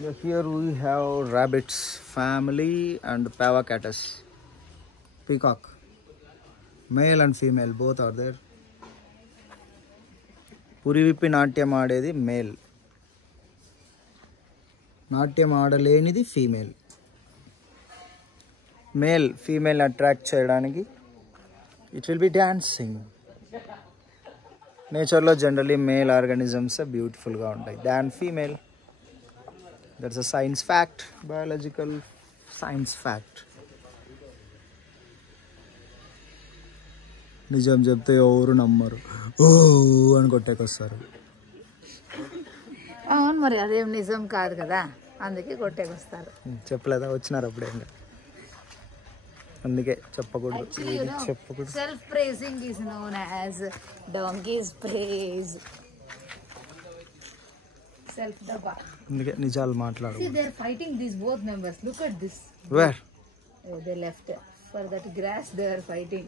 Here we have rabbits family and pavacatus, peacock, male and female both are there. పురివిప్పి నాట్యం ఆడేది male, నాట్యం ఆడలేనిది female. Male female attract చేయడానికి it will be dancing. నేచర్లో generally male organisms బ్యూటిఫుల్గా ఉంటాయి than female. That's a science fact, biological science fact. నిజం చెప్తే ఎవరు నమ్మరు, ఓ అని కొట్టేకొస్తారు. అవును, మరి అదేం నిజం కాదు కదా, అందుకే కొట్టేకొస్తారు. చెప్పలేదా, వచ్చినారు అప్పుడే, ఇంకా అందుకే చెప్పకూడదు. చెప్పకూడదు. Self praising is known as donkey's praise. Self డబ్బా. అందుకే నిజాలు మాట్లాడు. See, they are fighting these both members. Look at this. Where? Oh, they left. For that grass they are fighting.